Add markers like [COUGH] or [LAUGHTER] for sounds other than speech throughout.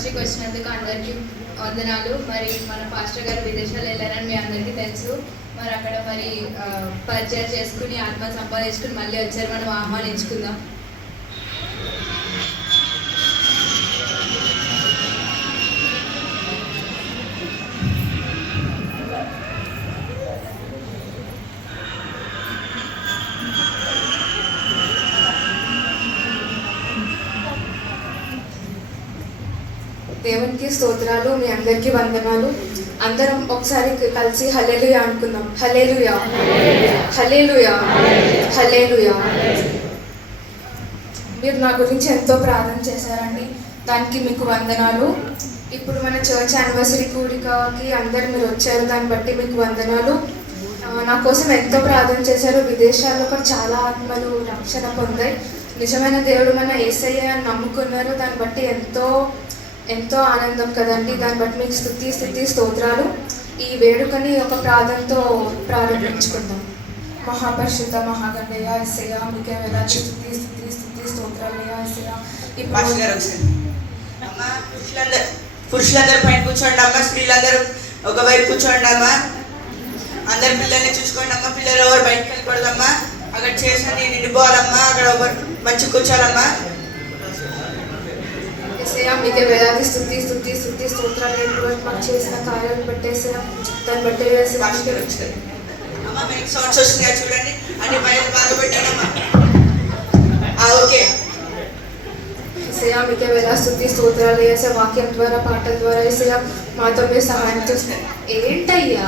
యానివర్సరీకి వచ్చినందుకు అందరికీ వందనాలు. మరి మన పాస్టర్ గారు విదేశాలు వెళ్ళారని మీ అందరికీ తెలుసు. మరి అక్కడ మరి పరిచయం చేసుకుని ఆత్మ సంపాదించుకుని మళ్ళీ వచ్చారు. మనం ఆహ్వానించుకుందాం. దేవునికి స్తోత్రాలు మీ అందరికీ వందనాలు. అందరం ఒకసారి కలిసి హలేలుయా అనుకుందాం. హలేలుయా హలేలుయా హలేలుయా మీరు నా గురించి ఎంతో ప్రార్థన చేశారండి. దానికి మీకు వందనాలు. ఇప్పుడు మన చర్చ్ యానివర్సరీ కూడికకి అందరు మీరు వచ్చారు దాన్ని బట్టి మీకు వందనాలు. నా కోసం ఎంతో ప్రార్థన చేశారు. విదేశాల్లో కూడా చాలా ఆత్మలు రక్షణ పొందాయి. నిజమైన దేవుడు మన ఏసయ్య అని నమ్ముకున్నారు. దాన్ని బట్టి ఎంతో ఎంతో ఆనందం కదండి. దాన్ని బట్టి మీకు స్థుతి స్థితి స్తోత్రాలు. ఈ వేడుకని ఒక ప్రార్థనతో ప్రారంభించుకుందాం. మహాపరిషిత మహాగండయ్య ఎస్సయ్య మీకే వేలాది స్థుతి స్థుతి స్థుతి స్తోత్రాలయ్య ఎస్సయ్య అమ్మా పురుషులందరూ పురుషులందరూ పైన కూర్చోండి అమ్మ స్త్రీలందరూ ఒకవైపు కూర్చోండి అమ్మా. అందరు పిల్లల్ని చూసుకోండి అమ్మ పిల్లలు ఎవరు బయటకు వెళ్ళకూడదమ్మా. అక్కడ చేసిన నిండిపోవాలమ్మా అక్కడ ఒకరు మంచి కూర్చోాలమ్మా ఎస్సయ్య మీకే వేలాది స్థుతి స్థుతి స్థుతి స్తోత్రాలు వరకు మాకు చేసిన కార్యాలను బట్టేసా దాన్ని బట్టి వేసి గారు ఒకసారి అమ్మా మీకు సౌండ్స్ వస్తున్నాయా చూడండి. అన్ని బయట బాగా పెట్టానమ్మా ఓకే. ఎస్సయ్య మీకే వేలా స్థుతి స్తోత్రాలు వేసే వాక్యం ద్వారా పాటల ద్వారా ఎస్సయ్య మాతో మీరు సహాయం చేస్తారు ఏంటయ్యా?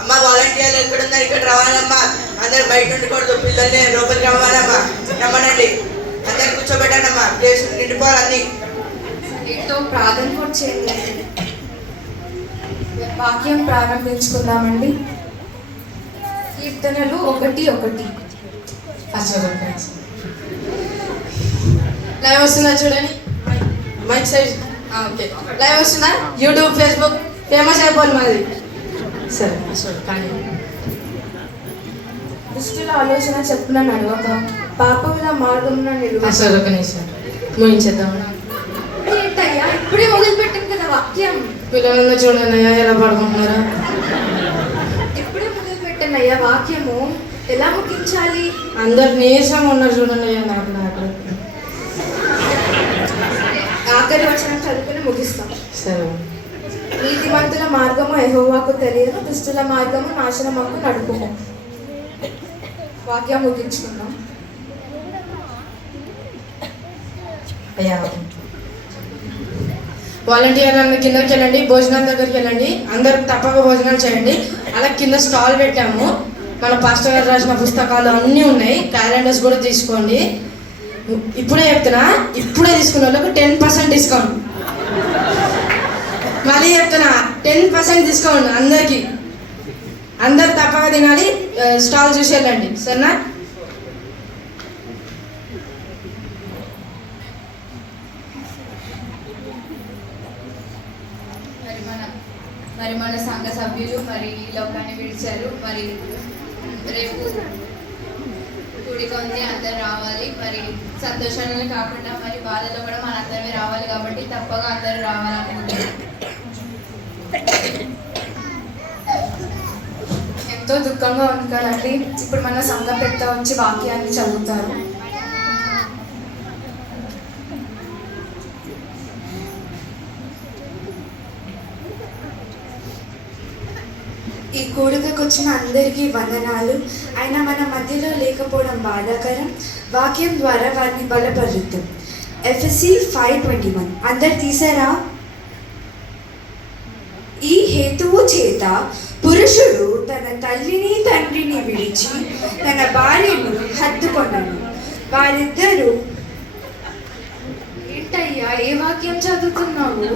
అమ్మా వాలంటీర్లు ఎక్కడ ఉన్నారు ఇక్కడ రావాలమ్మా. అందరు బయట ఉండకూడదు పిల్లల్ని లోపలికి రావాలమ్మా. రమ్మనండి. అందరు కూర్చోబెట్టానమ్మా ప్లేస్ నిండిపోవాలి అన్నీ ఏంటో ప్రార్థన కూడా చేయండి వాక్యం ప్రారంభించుకుందామండి. కీర్తనలు ఒకటి ఒకటి. లైవ్ వస్తుందా చూడండి? మైక్ సైడ్ ఆ, ఓకే. లైవ్ వస్తుందా? YouTube Facebook. ఫేమస్ అయిపోవాలి మాది. సరే. సరే కానీ. దుష్టుల ఆలోచన చెప్పున నడవక పాపముల మార్గమున నిలువ సరే ఒక నిమిషం ముగించేద్దాం. ఏంటయ్యా? ఇప్పుడే మొదలుపెట్టాను కదా వాక్యం. పిల్లలందరూ చూడండి అయ్యా ఎలా పడుకుంటున్నారా? ఇప్పుడే మొదలుపెట్టాను అయ్యా వాక్యము. ఎలా ముగించాలి? అందరు నీరసంగా ఉన్నారు చూడండి అయ్యా నాకు నాకు. ఆఖరి వచనం చదువుకుని ముగిస్తాం. సరే. నీతిమంతుల మార్గము యెహోవాకు తెలియదు దుష్టుల మార్గము నాశనమకు నడుపుము. వాక్యం ముగించుకుందాం. అయ్యా వాలంటీర్ అన్న కిందకి వెళ్ళండి భోజనాల దగ్గరికి వెళ్ళండి. అందరు తప్పక భోజనాలు చేయండి. అలా కింద స్టాల్ పెట్టాము. మన పాస్టర్ గారు రాసిన పుస్తకాలు అన్నీ ఉన్నాయి. క్యాలెండర్స్ కూడా తీసుకోండి. ఇప్పుడే చెప్తున్నా ఇప్పుడే తీసుకున్న వాళ్ళకు టెన్ పర్సెంట్ డిస్కౌంట్. మళ్ళీ చెప్తున్నా టెన్ పర్సెంట్ డిస్కౌంట్ అందరికీ. అందరు తప్పక తినాలి. స్టాల్ చూసి వెళ్ళండి. సరేనా? మరి మన మరి మన సంఘ సభ్యులు మరి ఈ లోకాన్ని విడిచారు. మరి రేపు కూడిక ఉంది అందరు రావాలి. మరి సంతోషాలను కాకుండా మరి బాధలో కూడా మనందరమే రావాలి కాబట్టి తప్పగా అందరూ రావాలనుకుంటున్నాను ఎంతో దుఃఖంగా ఉంది కదండి. ఇప్పుడు మన సంఘ పెద్ద వచ్చి వాక్యాన్ని చదువుతారు. ఈ కూడికకు వచ్చిన అందరికీ వందనాలు. ఆయన మన మధ్యలో లేకపోవడం బాధాకరం. వాక్యం ద్వారా వారిని బలపరుద్దాం. FSC five twenty one. అందరు తీసారా? ఈ హేతువు చేత పురుషుడు తన తల్లిని తండ్రిని విడిచి తన భార్యను హత్తుకొనను వారిద్దరూ ఏంటయ్యా ఏ వాక్యం చదువుతున్నావు?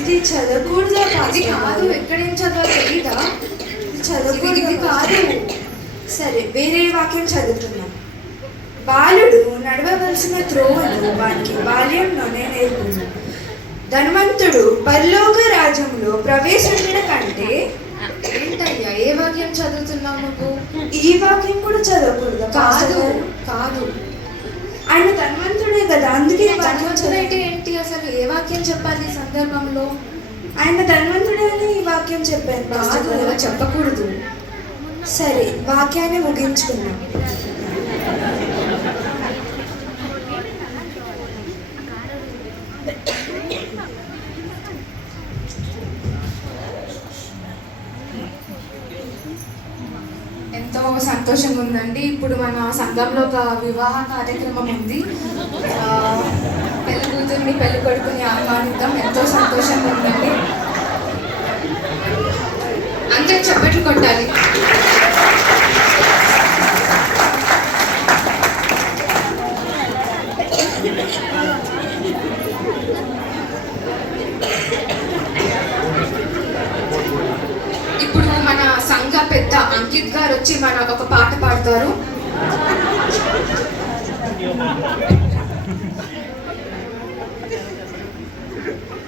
ఇది చదవకూడదు అది కాదు ఎక్కడేం చదవాలి? ఇది ఇది కాదు. సరే వేరే వాక్యం చదువుతున్నాం బాలుడు నడవవలసిన త్రోవను వానికి బాల్యంలోనే నేర్పును. ధనవంతుడు పరలోక రాజ్యంలో ప్రవేశించడం కంటే ఏంటయ్యా ఏ వాక్యం చదువుతున్నావు నువ్వు? ఈ వాక్యం కూడా చదవకూడదు కాదు కాదు. ఆయన ధన్వంతుడే కదా అందుకే వాక్యం ఏంటి అసలు? ఏ వాక్యం చెప్పాలి ఈ సందర్భంలో? ఆయన ధన్వంతుడే అని ఈ వాక్యం చెప్పాను కాదు. అలా చెప్పకూడదు. సరే వాక్యాన్ని ముగించుకుందాం. ఎంతో సంతోషంగా ఉందండి. ఇప్పుడు మన సంఘంలో ఒక వివాహ కార్యక్రమం ఉంది. మీ పెళ్ళి పెళ్ళి కొడుకుని ఆహ్వానిద్దాం ఎంతో సంతోషంగా ఉందండి. అందరూ చప్పట్లు కొట్టాలి.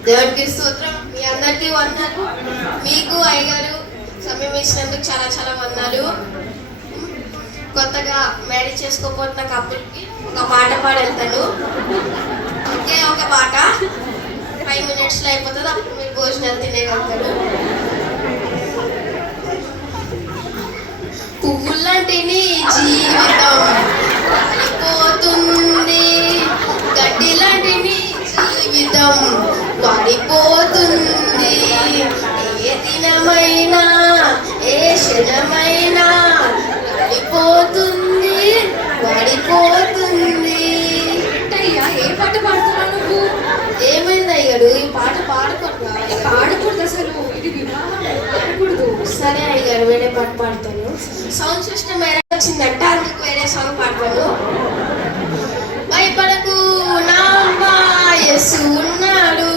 దేవుడికి స్తోత్రం. మీ అందరికీ వందనాలు. మీకు అయ్యగారు సమయం ఇచ్చినందుకు చాలా చాలా వందనాలు. కొత్తగా మ్యారేజ్ చేసుకోబోతున్న కపుల్కి ఒక పాట పాడెళ్తాను ఒకే ఒక పాట. ఫైవ్ మినిట్స్లో అయిపోతుంది. అప్పుడు మీరు భోజనాలు తినేగలుగుతారు పువ్వులంటే నీ జీవితం వాడిపోతుంది గడ్డి లాంటి నీ జీవితం. వాడిపోతుంది ఏ దినమైనా ఏ క్షణమైనా వాడిపోతుంది వాడిపోతుంది. ఏంటయ్యా ఏ పాట పాడుతున్నావు నువ్వు? ఏమైంది అయ్యాడు ఈ పాట పాడకూడదా? పాడకూడదు అసలు. ఇది వివాహం పాడకూడదు. సరే అయ్యారు వేరే పాట పాడతాను. సౌండ్ సిస్టమ్ వేరే వచ్చిందంట? అందుకు వేరే సాంగ్ పాడతాను. భయపడకు నా యేసు ఉన్నాడు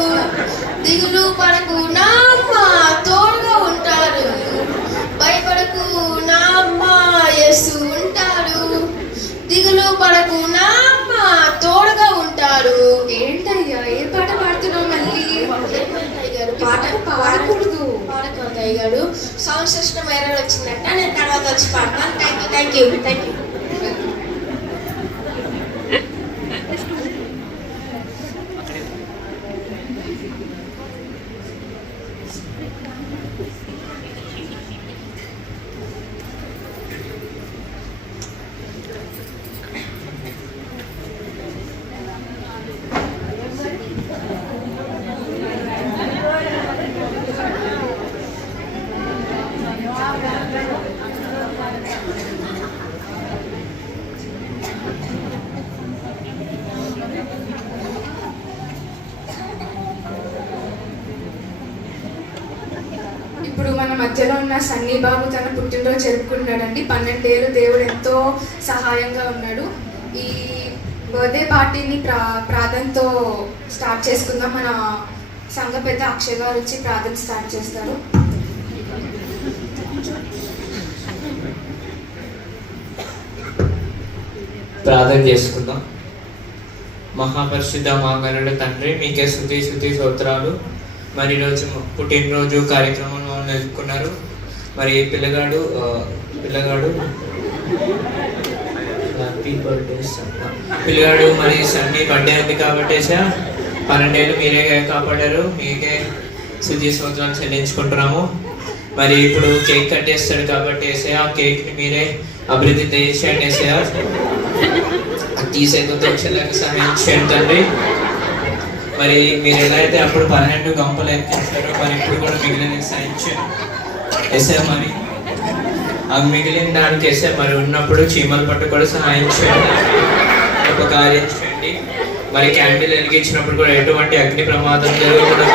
దిగులు పడకు నా అమ్మ తోడుగా ఉంటాడు భయపడకు నా అమ్మ యేసు ఉంటాడు దిగులు పడకు నా అమ్మ తోడుగా ఉంటాడు ఏంటయ్యా ఏ పాట పాడుతున్నావు మళ్ళీ గారు పాట పాడకూడదు పాడకూడదు అయ్యాడు సౌండ్ సిస్టమ్ ఎర్రర్ వచ్చిందంట నేను తర్వాత వచ్చి పాడతాను. Thank you thank you thank you ఇప్పుడు మన నా సన్నీ బాబు తన పుట్టినరోజు జరుపుకుంటున్నాడండి. పన్నెండేళ్ళు దేవుడు ఎంతో సహాయంగా ఉన్నాడు. ఈ బర్త్డే పార్టీని ప్రా ప్రార్థనతో స్టార్ట్ చేసుకుందాం. మన సంఘ పెద్ద అక్షయ్ గారు వచ్చి ప్రార్థన స్టార్ట్ చేస్తారు. ప్రార్థన చేసుకుందాం. మహాపరిశుద్ధ మాగరుడ తండ్రి మీకే శుద్ధి శుద్ధి స్తోత్రాలు. మరి ఈరోజు పుట్టినరోజు కార్యక్రమంలో నిలుపుకున్నారు మరి పిల్లగాడు పిల్లగాడు హ్యాపీ బర్త్డే పిల్లగాడు మరి సన్నీ బర్త్డే ఉంది కాబట్టి సార్ పన్నెండేళ్ళు మీరే కాపాడారు మీకే శుద్ధి సంవత్సరాలు చెల్లించుకుంటున్నాము. మరి ఇప్పుడు కేక్ కట్ చేస్తాడు కాబట్టి వేసే ఆ కేక్ని మీరే అభివృద్ధి చేయండి వేసే తీసే కొద్ది వచ్చేలాగా సహాయం చేయండి తండ్రి. మరి మీరు ఎలా అయితే అప్పుడు పన్నెండు గంపలు ఎక్కించారో మరి ఇప్పుడు కూడా మిగిలిన సహాయం చేయండి. ఎసే మరి ఆ మిగిలిన దానికి వేసే మరి ఉన్నప్పుడు చీమలు పట్టు కూడా సహాయం చేయండి. ఒక కార్యం చేయండి. మరి క్యాండిల్ వెలిగించినప్పుడు కూడా ఎటువంటి అగ్ని ప్రమాదం జరగకుండా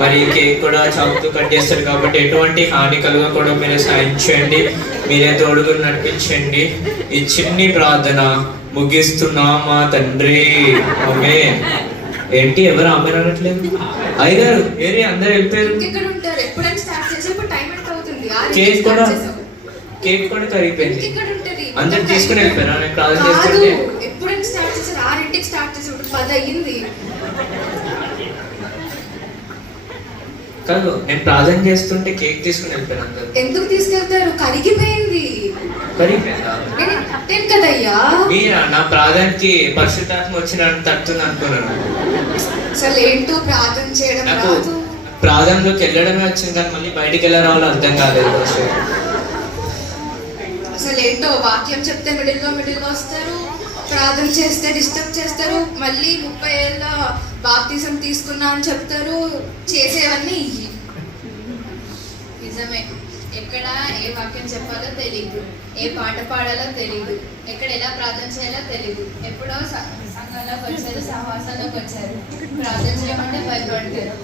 మరి కేక్ కూడా చాకుతూ కట్ చేస్తారు కాబట్టి ఎటువంటి హాని కలగకుండా మీరు సాయం చేయండి. మీరే తోడుగురు నడిపించండి. ఈ చిన్ని ప్రార్థన ముగిస్తున్నా మా తండ్రి. అమ్మే ఏంటి ఎవరు ఆమె అనట్లేదు? అయ్యారు ఏరే అందరు వెళ్ళిపోయారు. కేక్ కూడా ఉంటది? అందరు తీసుకుని వెళ్ళిపోయారా నేను కాదు చేస్తుంటే ఎప్పుడైనా స్టార్ట్ చేసారు ఆరింటికి స్టార్ట్ చేసి ఇప్పుడు పది అయ్యింది. కాదు నేను ప్రార్థన చేస్తుంటే కేక్ తీసుకుని వెళ్ళిపోయాను అందరు. ఎందుకు తీసుకెళ్తారు? కరిగిపోయింది. కరిగిపోయిందా? నేను తట్టాను కదయ్యా. మీరా? నా ప్రాధాన్యకి పరిశుద్ధాత్మ వచ్చిన తట్టుతుంది అనుకున్నాను. అసలు ఏంటో ప్రార్థన చేయడం నాకు ప్రార్థనలోకి ప్రాధాన్యలోకి వెళ్ళడమే వచ్చింది కానీ మళ్ళీ బయటికి ఎలా రావాలో అర్థం కాలేదు అసలు. ఏంటో వాక్యం చెప్తే మిడిల్లో మిడిల్లో వస్తారు ప్రార్థన చేస్తే డిస్టర్బ్ చేస్తారు మళ్ళీ ముప్పై ఏళ్ళ బాప్తిజం తీసుకున్నా అని చెప్తారు చేసేవన్నీ నిజమే ఎక్కడ ఏ వాక్యం చెప్పాలో తెలియదు ఏ పాట పాడాలో తెలియదు ఎక్కడ ఎలా ప్రార్థన చేయాలో తెలియదు ఎప్పుడో వచ్చారు సహవాసంలోకి వచ్చారు ప్రార్థన చేయమంటే భయపడతారు.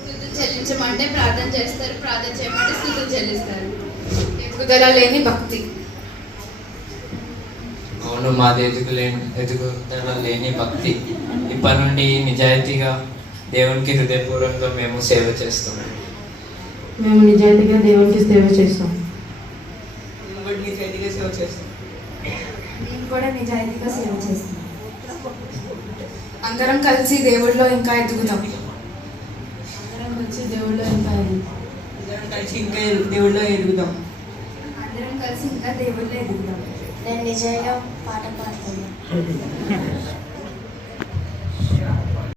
స్థుతులు చెల్లించమంటే ప్రార్థన చేస్తారు. ప్రార్థన చేయమంటే స్థుతులు చెల్లిస్తారు. ఎదుగుదల లేని భక్తి. అవును మాది ఎదుగులేని ఎదుగుదల లేని భక్తి. ఇప్పటి నుండి నిజాయితీగా దేవునికి హృదయపూర్వకంగా మేము సేవ చేస్తున్నాం. మేము నిజాయితీగా దేవునికి సేవ చేస్తాం. నిజాయితీగా సేవ చేస్తాం. నేను కూడా నిజాయితీగా సేవ చేస్తున్నాను. అందరం కలిసి దేవుడిలో ఇంకా ఎదుగుదాం. అందరం వచ్చి దేవుళ్ళో ఇంకా అందరం కలిసి ఇంకా దేవుళ్ళో ఎదుగుదాం. అందరం కలిసి ఇంకా దేవుళ్ళో ఎదుగుదాం. నేను నిజంగా పాట పాడుతున్నాను [LAUGHS]